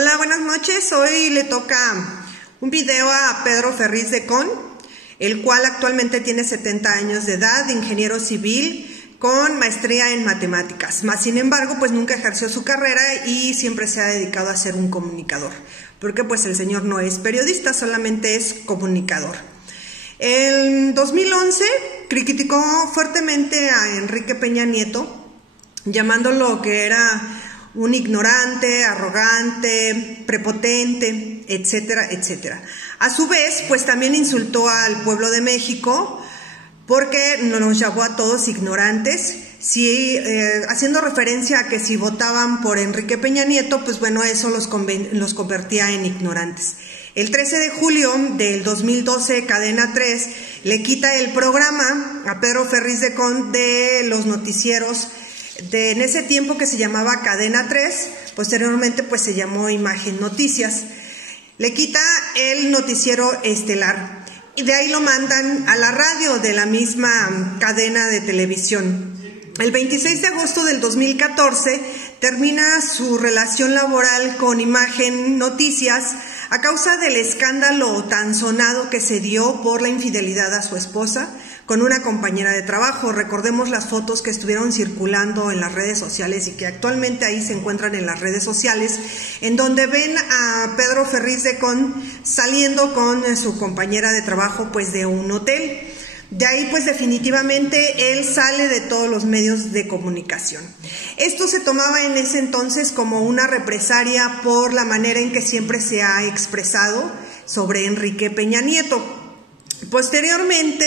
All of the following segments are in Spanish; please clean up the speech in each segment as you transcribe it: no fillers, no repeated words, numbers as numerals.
Hola, buenas noches. Hoy le toca un video a Pedro Ferriz de Con, el cual actualmente tiene 70 años de edad, ingeniero civil con maestría en matemáticas. Más sin embargo, pues nunca ejerció su carrera y siempre se ha dedicado a ser un comunicador, porque pues el señor no es periodista, solamente es comunicador. En 2011 criticó fuertemente a Enrique Peña Nieto, llamándolo que era un ignorante, arrogante, prepotente, etcétera, etcétera. A su vez, pues también insultó al pueblo de México porque nos llamó a todos ignorantes, haciendo referencia a que si votaban por Enrique Peña Nieto, pues bueno, eso los convertía en ignorantes. El 13 de julio del 2012, Cadena 3 le quita el programa a Pedro Ferriz de Con de los noticieros en ese tiempo que se llamaba Cadena 3, posteriormente pues se llamó Imagen Noticias. Le quita el noticiero estelar y de ahí lo mandan a la radio de la misma cadena de televisión. El 26 de agosto del 2014 termina su relación laboral con Imagen Noticias a causa del escándalo tan sonado que se dio por la infidelidad a su esposa con una compañera de trabajo. Recordemos las fotos que estuvieron circulando en las redes sociales y que actualmente ahí se encuentran en las redes sociales, en donde ven a Pedro Ferriz de Con saliendo con su compañera de trabajo pues de un hotel. De ahí pues definitivamente él sale de todos los medios de comunicación. Esto se tomaba en ese entonces como una represalia por la manera en que siempre se ha expresado sobre Enrique Peña Nieto. Posteriormente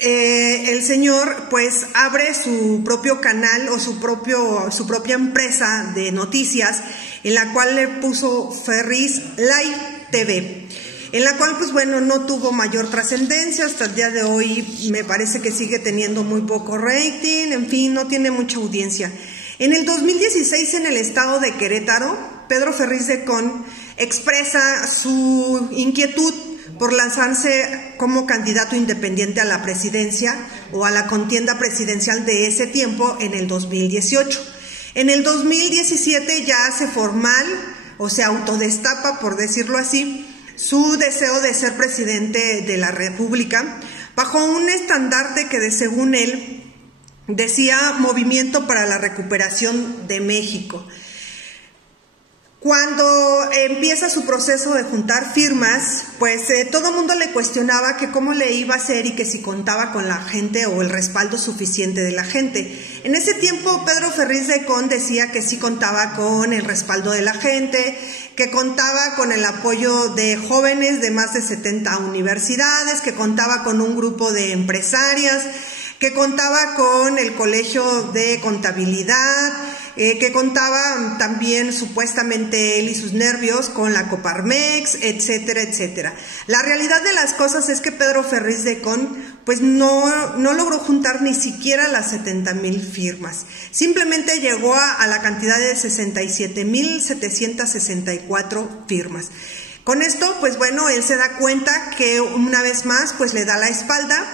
el señor pues abre su propio canal o su propia empresa de noticias, en la cual le puso Ferriz Live TV, en la cual pues bueno no tuvo mayor trascendencia. Hasta el día de hoy me parece que sigue teniendo muy poco rating, en fin, no tiene mucha audiencia. En el 2016, en el estado de Querétaro, Pedro Ferriz de Con expresa su inquietud por lanzarse como candidato independiente a la presidencia o a la contienda presidencial de ese tiempo en el 2018. En el 2017 ya hace formal o se autodestapa, por decirlo así, su deseo de ser presidente de la República bajo un estandarte que según él decía Movimiento para la Recuperación de México. Cuando empieza su proceso de juntar firmas, pues todo el mundo le cuestionaba que cómo le iba a hacer y que si contaba con la gente o el respaldo suficiente de la gente. En ese tiempo Pedro Ferriz de Con decía que sí contaba con el respaldo de la gente, que contaba con el apoyo de jóvenes de más de 70 universidades, que contaba con un grupo de empresarias, que contaba con el Colegio de Contabilidad, que contaba también supuestamente él y sus nervios con la Coparmex, etcétera, etcétera. La realidad de las cosas es que Pedro Ferriz de Con pues no logró juntar ni siquiera las 70,000 firmas. Simplemente llegó a la cantidad de 67,764 firmas. Con esto, pues bueno, él se da cuenta que una vez más pues le da la espalda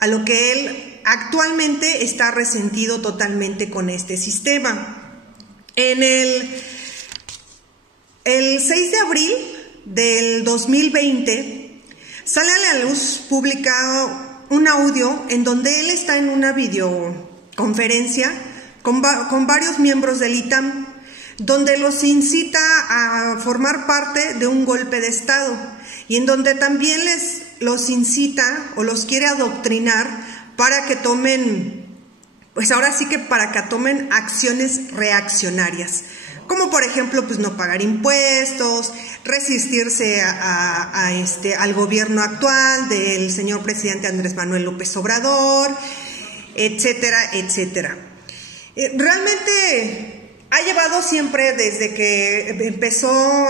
a lo que él actualmente está resentido totalmente con este sistema. En el 6 de abril del 2020 sale a la luz publicado un audio en donde él está en una videoconferencia con varios miembros del ITAM, donde los incita a formar parte de un golpe de Estado y en donde también los incita o los quiere adoctrinar para que tomen, pues ahora sí que para que tomen acciones reaccionarias, como por ejemplo pues no pagar impuestos, resistirse al gobierno actual del señor presidente Andrés Manuel López Obrador, etcétera, etcétera. Realmente ha llevado siempre desde que empezó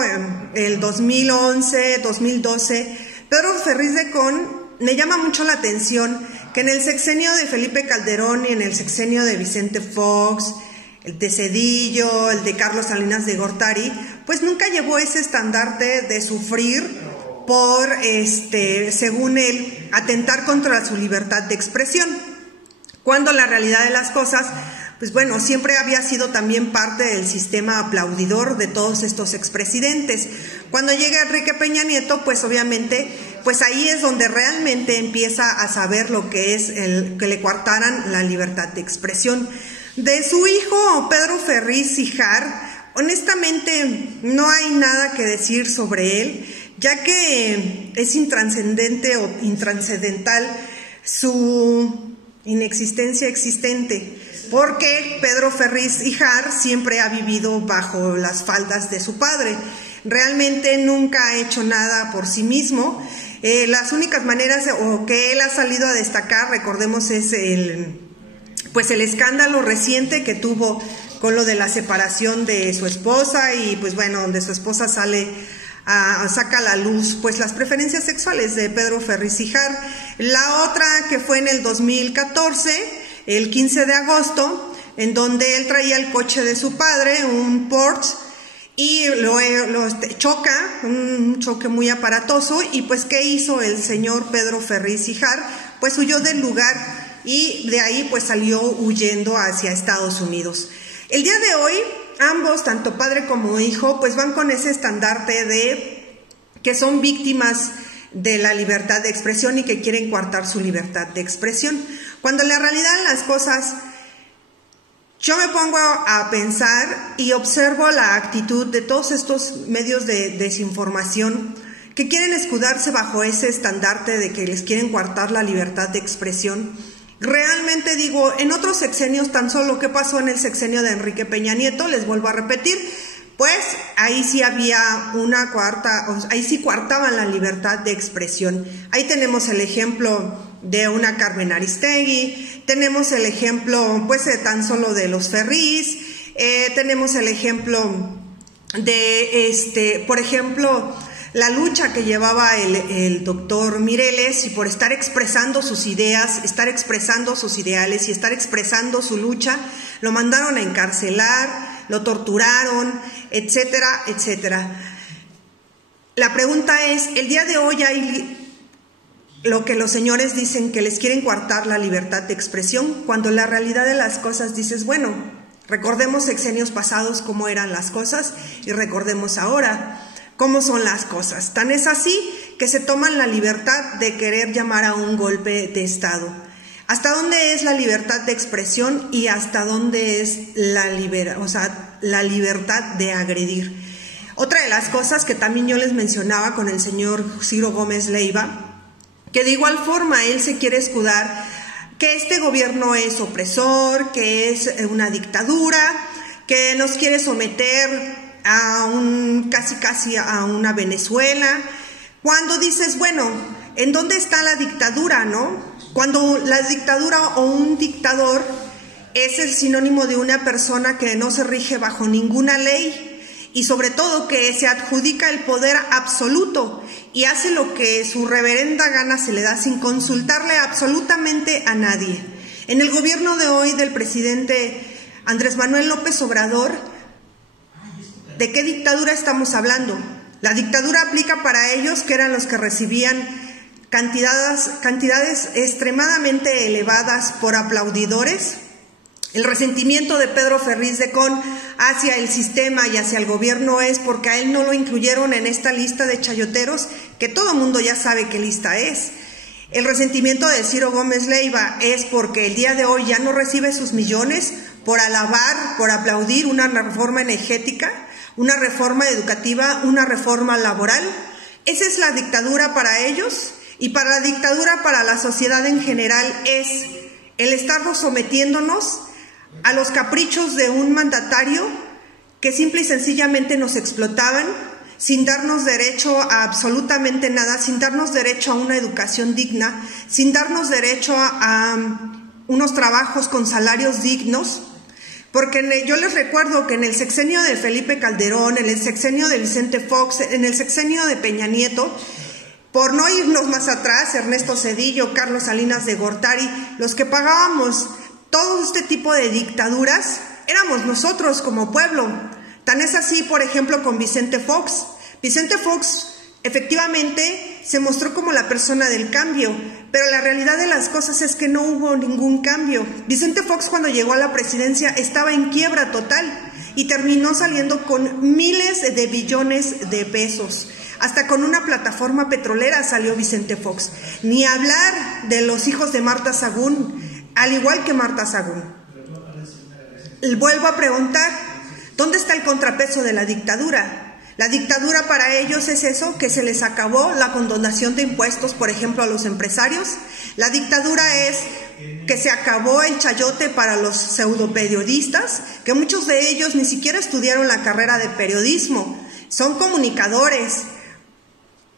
el 2011, 2012, Pedro Ferriz de Con me llama mucho la atención que en el sexenio de Felipe Calderón y en el sexenio de Vicente Fox, el de Zedillo, el de Carlos Salinas de Gortari, pues nunca llevó ese estandarte de sufrir por, según él, atentar contra su libertad de expresión. Cuando la realidad de las cosas, pues bueno, siempre había sido también parte del sistema aplaudidor de todos estos expresidentes. Cuando llega Enrique Peña Nieto, pues obviamente, pues ahí es donde realmente empieza a saber lo que es que le coartaran la libertad de expresión. De su hijo Pedro Ferriz Hijar, honestamente no hay nada que decir sobre él, ya que es intrascendente o intrascendental su inexistencia existente, porque Pedro Ferriz Hijar siempre ha vivido bajo las faldas de su padre. Realmente nunca ha hecho nada por sí mismo. Las únicas maneras o que él ha salido a destacar, recordemos, es el escándalo reciente que tuvo con lo de la separación de su esposa y pues bueno, donde su esposa saca a la luz pues las preferencias sexuales de Pedro Ferriz Hijar. La otra que fue en el 2014, el 15 de agosto, en donde él traía el coche de su padre, un Porsche, y lo choca, un choque muy aparatoso, y pues ¿qué hizo el señor Pedro Ferriz Hijar? Pues huyó del lugar y de ahí pues salió huyendo hacia Estados Unidos. El día de hoy, ambos, tanto padre como hijo, pues van con ese estandarte de que son víctimas de la libertad de expresión y que quieren coartar su libertad de expresión. Cuando en la realidad las cosas, yo me pongo a pensar y observo la actitud de todos estos medios de desinformación que quieren escudarse bajo ese estandarte de que les quieren coartar la libertad de expresión. Realmente digo, en otros sexenios, tan solo ¿qué pasó en el sexenio de Enrique Peña Nieto? Les vuelvo a repetir, pues ahí sí había ahí sí coartaban la libertad de expresión. Ahí tenemos el ejemplo de una Carmen Aristegui, tenemos el ejemplo pues tan solo de los Ferriz, tenemos el ejemplo de por ejemplo, la lucha que llevaba el doctor Mireles, y por estar expresando sus ideas, estar expresando sus ideales y estar expresando su lucha, lo mandaron a encarcelar, lo torturaron, etcétera, etcétera. La pregunta es, el día de hoy hay lo que los señores dicen que les quieren coartar la libertad de expresión, cuando la realidad de las cosas dices, bueno, recordemos sexenios pasados cómo eran las cosas y recordemos ahora cómo son las cosas. Tan es así que se toman la libertad de querer llamar a un golpe de Estado. ¿Hasta dónde es la libertad de expresión y hasta dónde es la libertad de agredir? Otra de las cosas que también yo les mencionaba con el señor Ciro Gómez Leiva, que de igual forma él se quiere escudar que este gobierno es opresor, que es una dictadura, que nos quiere someter a casi a una Venezuela, cuando dices, bueno, ¿en dónde está la dictadura, no? Cuando la dictadura o un dictador es el sinónimo de una persona que no se rige bajo ninguna ley y sobre todo que se adjudica el poder absoluto y hace lo que su reverenda gana se le da sin consultarle absolutamente a nadie. En el gobierno de hoy del presidente Andrés Manuel López Obrador, ¿de qué dictadura estamos hablando? La dictadura aplica para ellos, que eran los que recibían cantidades extremadamente elevadas por aplaudidores. El resentimiento de Pedro Ferriz de Con hacia el sistema y hacia el gobierno es porque a él no lo incluyeron en esta lista de chayoteros, que todo mundo ya sabe qué lista es. El resentimiento de Ciro Gómez Leiva es porque el día de hoy ya no recibe sus millones por alabar, por aplaudir una reforma energética, una reforma educativa, una reforma laboral. Esa es la dictadura para ellos, y para la dictadura para la sociedad en general es el estarnos sometiéndonos a los caprichos de un mandatario que simple y sencillamente nos explotaban sin darnos derecho a absolutamente nada, sin darnos derecho a una educación digna, sin darnos derecho a unos trabajos con salarios dignos. Porque yo les recuerdo que en el sexenio de Felipe Calderón, en el sexenio de Vicente Fox, en el sexenio de Peña Nieto, por no irnos más atrás, Ernesto Zedillo, Carlos Salinas de Gortari, los que pagábamos todo este tipo de dictaduras éramos nosotros como pueblo. Tan es así, por ejemplo, con Vicente Fox. Vicente Fox efectivamente se mostró como la persona del cambio, pero la realidad de las cosas es que no hubo ningún cambio. Vicente Fox, cuando llegó a la presidencia, estaba en quiebra total y terminó saliendo con miles de billones de pesos. Hasta con una plataforma petrolera salió Vicente Fox. Ni hablar de los hijos de Marta Sagún, al igual que Marta Sagún. Vuelvo a preguntar, ¿dónde está el contrapeso de la dictadura? La dictadura para ellos es eso, que se les acabó la condonación de impuestos, por ejemplo, a los empresarios. La dictadura es que se acabó el chayote para los pseudoperiodistas, que muchos de ellos ni siquiera estudiaron la carrera de periodismo, son comunicadores.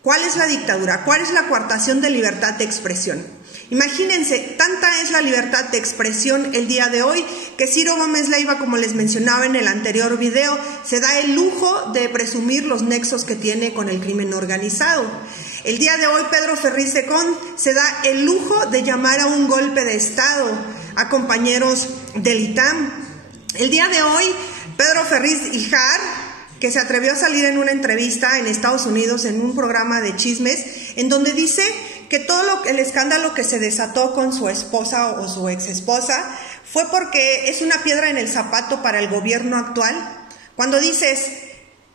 ¿Cuál es la dictadura? ¿Cuál es la coartación de libertad de expresión? Imagínense, tanta es la libertad de expresión el día de hoy que Ciro Gómez Leiva, como les mencionaba en el anterior video, se da el lujo de presumir los nexos que tiene con el crimen organizado. El día de hoy Pedro Ferriz de Con se da el lujo de llamar a un golpe de Estado a compañeros del ITAM. El día de hoy Pedro Ferriz Hijar, que se atrevió a salir en una entrevista en Estados Unidos en un programa de chismes, en donde dice que todo el escándalo que se desató con su esposa o su ex esposa fue porque es una piedra en el zapato para el gobierno actual. Cuando dices,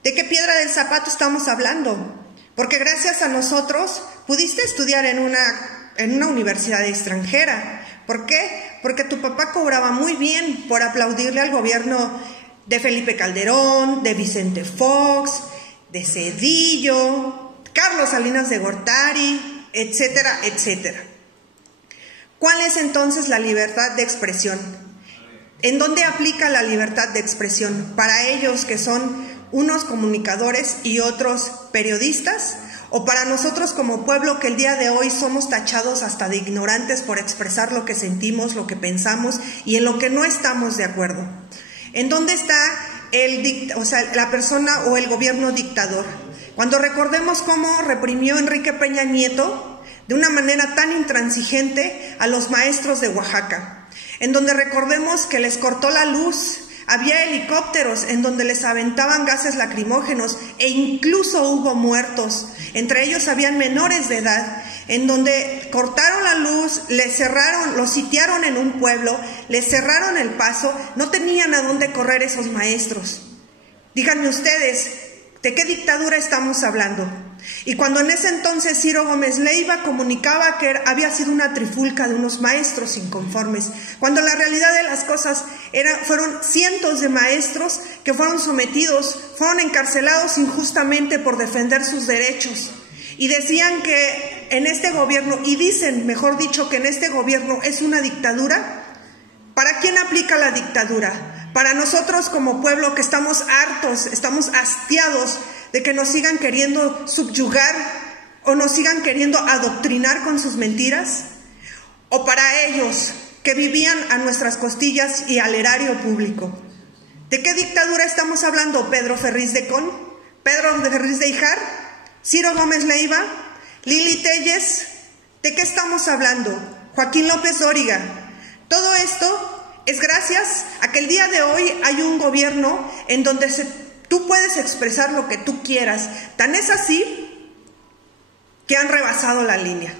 ¿de qué piedra del zapato estamos hablando? Porque gracias a nosotros pudiste estudiar en una universidad extranjera. ¿Por qué? Porque tu papá cobraba muy bien por aplaudirle al gobierno de Felipe Calderón, de Vicente Fox, de Zedillo, Carlos Salinas de Gortari, etcétera, etcétera. ¿Cuál es entonces la libertad de expresión? ¿En dónde aplica la libertad de expresión? ¿Para ellos que son unos comunicadores y otros periodistas? ¿O para nosotros como pueblo que el día de hoy somos tachados hasta de ignorantes por expresar lo que sentimos, lo que pensamos y en lo que no estamos de acuerdo? ¿En dónde está la persona o el gobierno dictador? Cuando recordemos cómo reprimió Enrique Peña Nieto de una manera tan intransigente a los maestros de Oaxaca, en donde recordemos que les cortó la luz, había helicópteros en donde les aventaban gases lacrimógenos e incluso hubo muertos, entre ellos habían menores de edad, en donde cortaron la luz, les cerraron, los sitiaron en un pueblo, les cerraron el paso, no tenían a dónde correr esos maestros. Díganme ustedes, ¿de qué dictadura estamos hablando? Y cuando en ese entonces Ciro Gómez Leiva comunicaba que había sido una trifulca de unos maestros inconformes, cuando la realidad de las cosas fueron cientos de maestros que fueron sometidos, fueron encarcelados injustamente por defender sus derechos. Y decían que en este gobierno, y dicen, mejor dicho, que en este gobierno es una dictadura. ¿Para quién aplica la dictadura? Para nosotros como pueblo que estamos hartos, estamos hastiados de que nos sigan queriendo subyugar o nos sigan queriendo adoctrinar con sus mentiras, o para ellos que vivían a nuestras costillas y al erario público. ¿De qué dictadura estamos hablando? ¿Pedro Ferriz de Con? ¿Pedro Ferriz de Hijar? ¿Ciro Gómez Leiva? ¿Lili Telles? ¿De qué estamos hablando? ¿Joaquín López Dóriga? Todo esto es gracias a que el día de hoy hay un gobierno en donde tú puedes expresar lo que tú quieras. Tan es así que han rebasado la línea.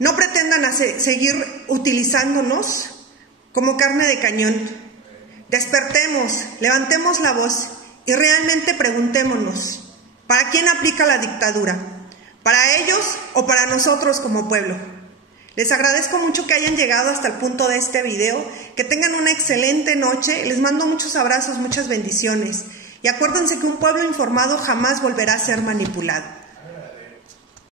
No pretendan seguir utilizándonos como carne de cañón. Despertemos, levantemos la voz y realmente preguntémonos, ¿para quién aplica la dictadura? ¿Para ellos o para nosotros como pueblo? Les agradezco mucho que hayan llegado hasta el punto de este video, que tengan una excelente noche, les mando muchos abrazos, muchas bendiciones y acuérdense que un pueblo informado jamás volverá a ser manipulado.